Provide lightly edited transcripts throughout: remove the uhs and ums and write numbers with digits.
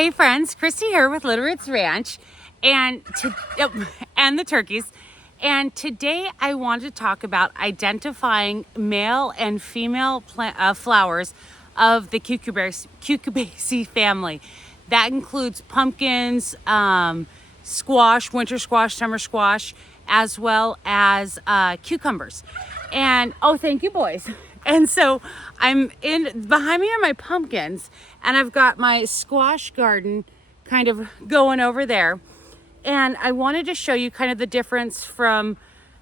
Hey friends, Christy here with Little Roots Ranch and the turkeys. And today I want to talk about identifying male and female flowers of the cucurbitaceae family. That includes pumpkins, squash, winter squash, summer squash, as well as cucumbers. And oh, thank you, boys. And so behind me are my pumpkins, and I've got my squash garden kind of going over there. And I wanted to show you kind of the difference from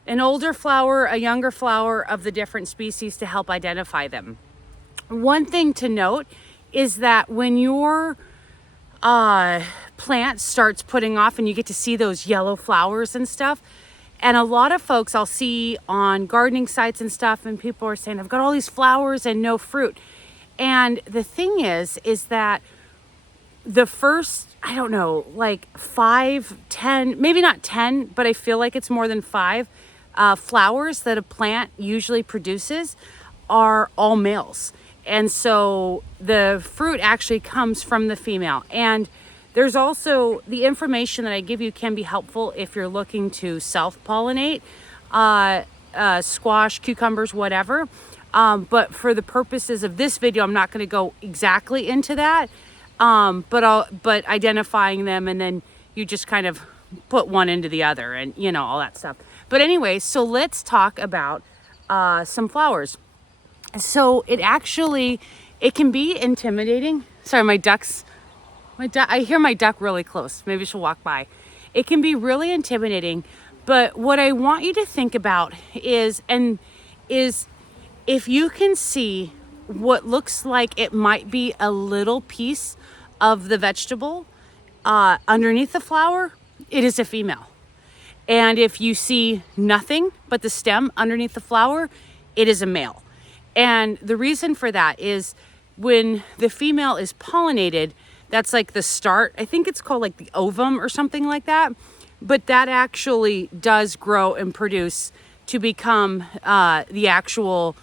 an older flower, a younger flower of the different species to help identify them. One thing to note is that when your plant starts putting off and you get to see those yellow flowers and stuff, and a lot of folks I'll see on gardening sites and stuff, and people are saying, I've got all these flowers and no fruit. And the thing is that the first, I don't know, like 5, 10, maybe not 10, but I feel like it's more than 5 flowers that a plant usually produces are all males. And so the fruit actually comes from the female. And there's also the information that I give you can be helpful if you're looking to self-pollinate squash, cucumbers, whatever. But for the purposes of this video, I'm not going to go exactly into that. But identifying them, and then you just kind of put one into the other, and you know, all that stuff. But anyway, so let's talk about some flowers. So it can be intimidating. Sorry, I hear my duck really close. Maybe she'll walk by. It can be really intimidating, but what I want you to think about is if you can see what looks like it might be a little piece of the vegetable underneath the flower, it is a female. And if you see nothing but the stem underneath the flower, it is a male. And the reason for that is when the female is pollinated, that's like the start. I think it's called like the ovum or something like that. But that actually does grow and produce to become the actual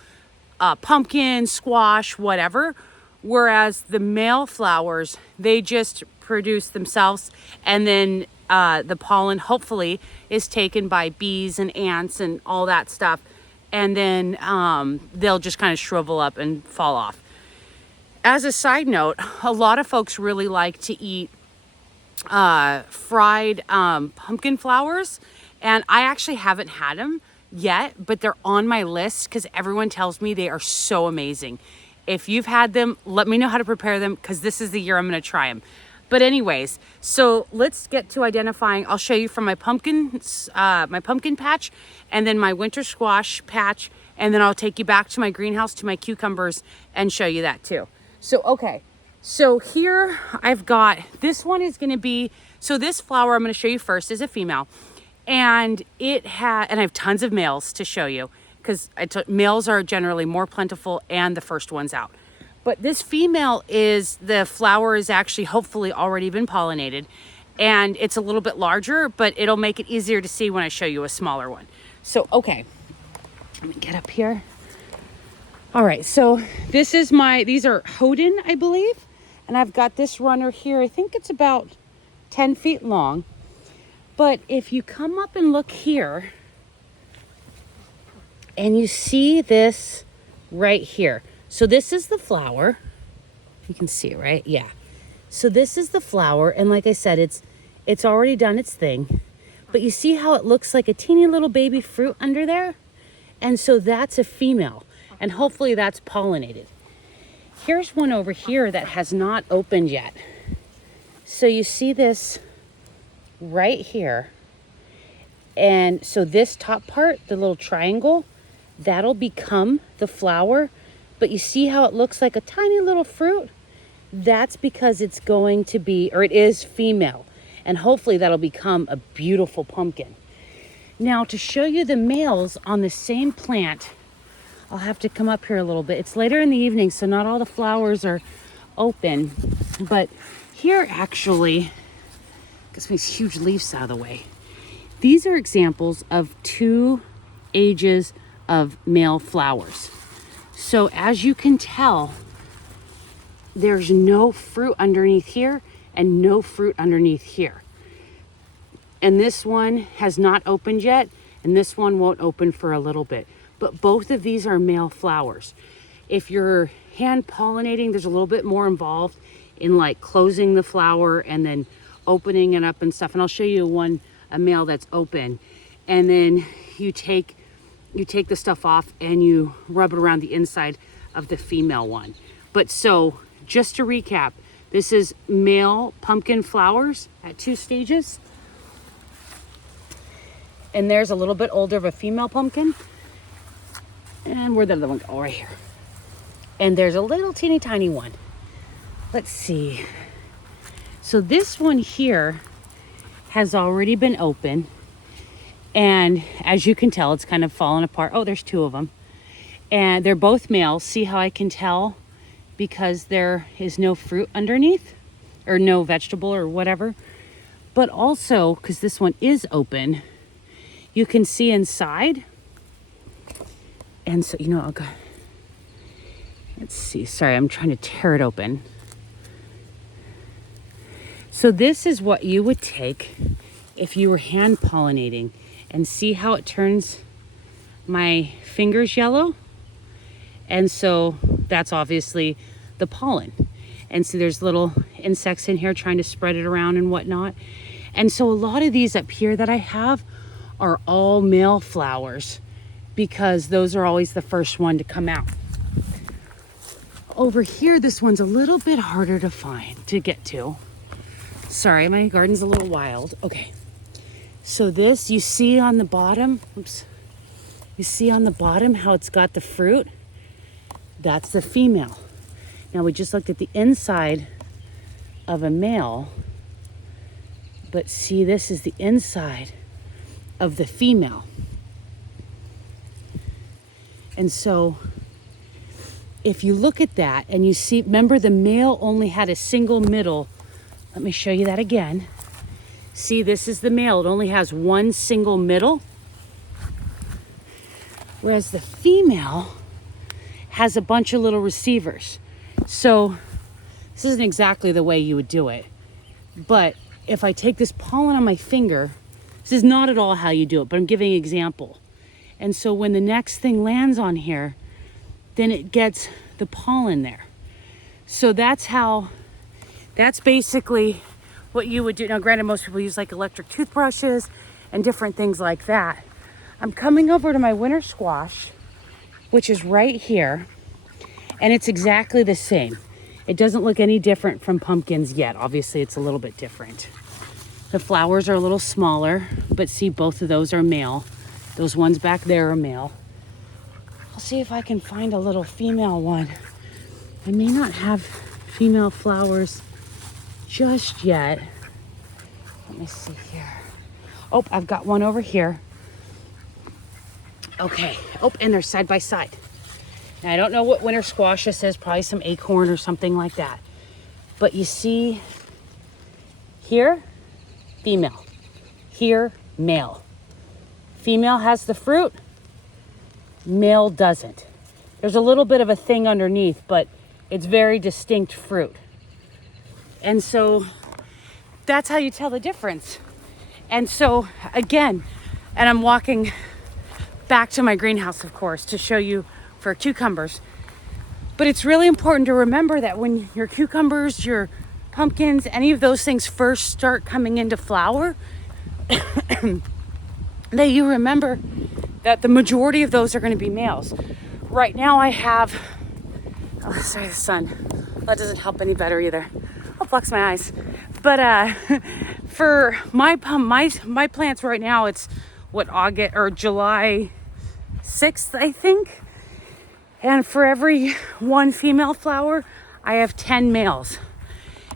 pumpkin, squash, whatever. Whereas the male flowers, they just produce themselves, and then the pollen hopefully is taken by bees and ants and all that stuff. And then they'll just kind of shrivel up and fall off. As a side note, a lot of folks really like to eat fried pumpkin flowers, and I actually haven't had them yet, but they're on my list because everyone tells me they are so amazing. If you've had them, let me know how to prepare them, because this is the year I'm going to try them. But anyways, so let's get to identifying. I'll show you from my pumpkin patch, and then my winter squash patch, and then I'll take you back to my greenhouse to my cucumbers and show you that too. So, okay. So here I've got, this one is going to be, so this flower I'm going to show you first is a female, and and I have tons of males to show you, because males are generally more plentiful and the first one's out. But this female the flower is actually hopefully already been pollinated, and it's a little bit larger, but it'll make it easier to see when I show you a smaller one. So, okay, let me get up here. All right, so these are Hoden, I believe. And I've got this runner here. I think it's about 10 feet long. But if you come up and look here, and you see this right here. So this is the flower. You can see it, right? Yeah. So this is the flower. And like I said, it's already done its thing. But you see how it looks like a teeny little baby fruit under there? And so that's a female. And hopefully that's pollinated. Here's one over here that has not opened yet. So you see this right here. And so this top part, the little triangle, that'll become the flower. But you see how it looks like a tiny little fruit? That's because it's going to be, or it is female. And hopefully that'll become a beautiful pumpkin. Now, to show you the males on the same plant, I'll have to come up here a little bit. It's later in the evening, so not all the flowers are open. But here actually, gets these huge leaves out of the way. These are examples of 2 ages of male flowers. So as you can tell, there's no fruit underneath here, and no fruit underneath here. And this one has not opened yet, and this one won't open for a little bit. But both of these are male flowers. If you're hand pollinating, there's a little bit more involved in like closing the flower and then opening it up and stuff. And I'll show you a male that's open. And then you take the stuff off and you rub it around the inside of the female one. But so just to recap, this is male pumpkin flowers at 2 stages. And there's a little bit older of a female pumpkin. And where'd the other one go? Oh, right here. And there's a little teeny tiny one. Let's see. So this one here has already been open. And as you can tell, it's kind of fallen apart. Oh, there's 2 of them. And they're both males. See how I can tell? Because there is no fruit underneath or no vegetable or whatever. But also, because this one is open, you can see inside. And so, okay. Let's see. Sorry, I'm trying to tear it open. So this is what you would take if you were hand pollinating, and see how it turns my fingers yellow. And so that's obviously the pollen. And so there's little insects in here trying to spread it around and whatnot. And so a lot of these up here that I have are all male flowers, because those are always the first one to come out. Over here, this one's a little bit harder to get to. Sorry, my garden's a little wild. Okay. So this, you see on the bottom, you see on the bottom how it's got the fruit? That's the female. Now we just looked at the inside of a male, but see, this is the inside of the female. And so if you look at that and you see, remember the male only had a single middle. Let me show you that again. See, this is the male. It only has one single middle. Whereas the female has a bunch of little receivers. So this isn't exactly the way you would do it. But if I take this pollen on my finger, this is not at all how you do it, but I'm giving an example. And so when the next thing lands on here, then it gets the pollen there. So that's basically what you would do. Now, granted, most people use like electric toothbrushes and different things like that. I'm coming over to my winter squash, which is right here, and it's exactly the same. It doesn't look any different from pumpkins yet. Obviously, it's a little bit different. The flowers are a little smaller, but see, both of those are male. Those ones back there are male. I'll see if I can find a little female one. I may not have female flowers just yet. Let me see here. Oh, I've got one over here. Okay. Oh, and they're side by side. Now, I don't know what winter squash this is. Probably some acorn or something like that. But you see here, female. Here, male. Female has the fruit. Male doesn't. There's a little bit of a thing underneath, but it's very distinct fruit. And so that's how you tell the difference. And so again, and I'm walking back to my greenhouse, of course, to show you for cucumbers. But it's really important to remember that when your cucumbers, your pumpkins, any of those things first start coming into flower, that you remember that the majority of those are going to be males. Right now I have, oh, sorry, the sun. That doesn't help any better either. I'll flex my eyes. But for my plants right now, it's what, August or July 6th, I think. And for every one female flower, I have 10 males.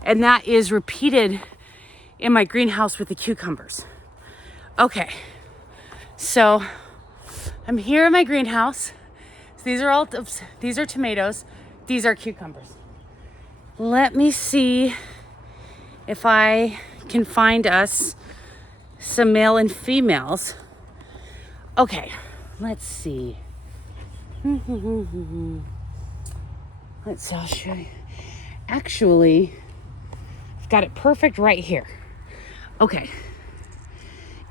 And that is repeated in my greenhouse with the cucumbers. Okay, so I'm here in my greenhouse. These are tomatoes. These are cucumbers. Let me see if I can find us some male and females. Okay, let's see. I'll show you. Actually, I've got it perfect right here. Okay.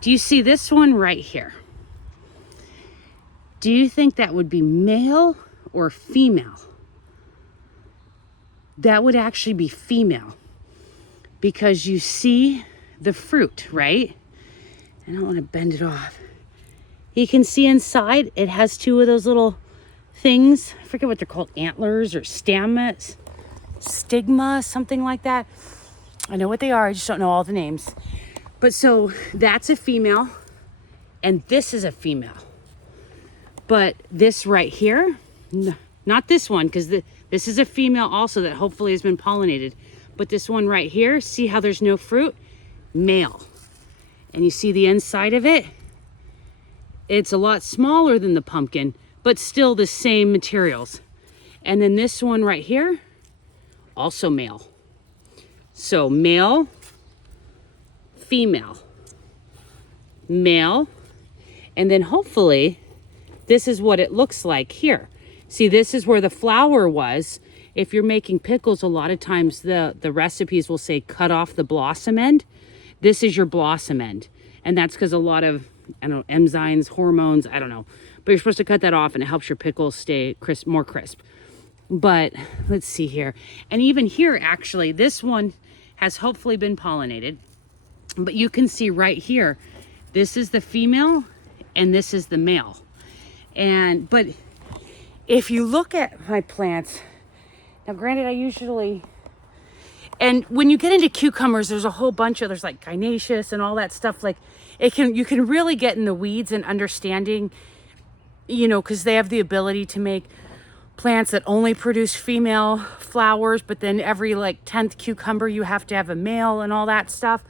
Do you see this one right here? Do you think that would be male or female? That would actually be female because you see the fruit, right? I don't want to bend it off. You can see inside it has two of those little things. I forget what they're called, antlers or stigma, something like that. I know what they are, I just don't know all the names. But so that's a female and this is a female. But this right here, not this one, because this is a female also that hopefully has been pollinated. But this one right here, see how there's no fruit? Male. And you see the inside of it? It's a lot smaller than the pumpkin, but still the same materials. And then this one right here, also male. So male, female, male, and then hopefully this is what it looks like here. See, this is where the flower was. If you're making pickles, a lot of times the recipes will say cut off the blossom end. This is your blossom end. And that's because a lot of, I don't know, enzymes, hormones, I don't know. But you're supposed to cut that off and it helps your pickles stay crisp, more crisp. But let's see here. And even here, actually, this one has hopefully been pollinated. But you can see right here, this is the female and this is the male. But if you look at my plants, now granted I usually, and when you get into cucumbers, there's a whole bunch of, there's like gynaeceous and all that stuff. Like you can really get in the weeds and understanding, you know, because they have the ability to make plants that only produce female flowers, but then every like 10th cucumber you have to have a male and all that stuff.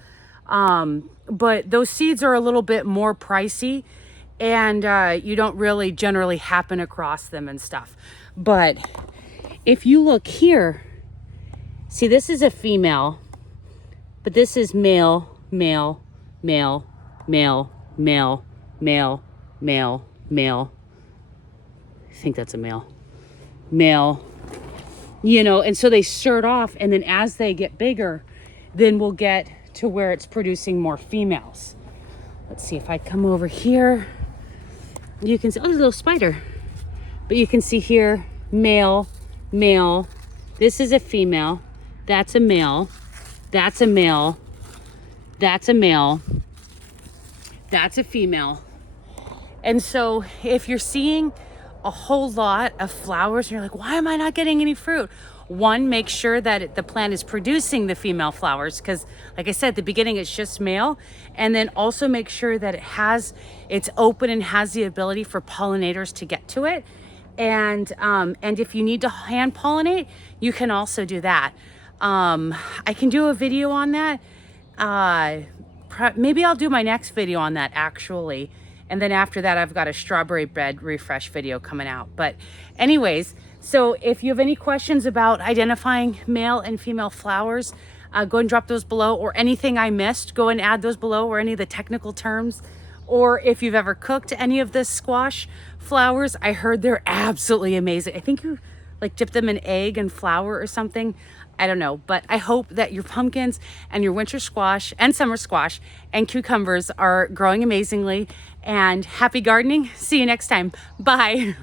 But those seeds are a little bit more pricey and you don't really generally happen across them and stuff. But if you look here, see, this is a female, but this is male, male, male, male, male, male, male, male. I think that's a male. Male, you know, and so they start off, and then as they get bigger, then we'll get to where it's producing more females. Let's see if I come over here. You can see, oh, there's a little spider. But you can see here, male, male. This is a female. That's a male. That's a male. That's a male. That's a female. And so if you're seeing a whole lot of flowers and you're like, why am I not getting any fruit? One, make sure that the plant is producing the female flowers, because like I said at the beginning, it's just male. And then also make sure that it's open and has the ability for pollinators to get to it. And if you need to hand pollinate, you can also do that. I can do a video on that. Maybe I'll do my next video on that actually. And then after that, I've got a strawberry bed refresh video coming out. But anyways, so if you have any questions about identifying male and female flowers, go and drop those below, or anything I missed, go and add those below, or any of the technical terms. Or if you've ever cooked any of the squash flowers, I heard they're absolutely amazing. I think you like dip them in egg and flour or something. I don't know, but I hope that your pumpkins and your winter squash and summer squash and cucumbers are growing amazingly. And happy gardening. See you next time. Bye.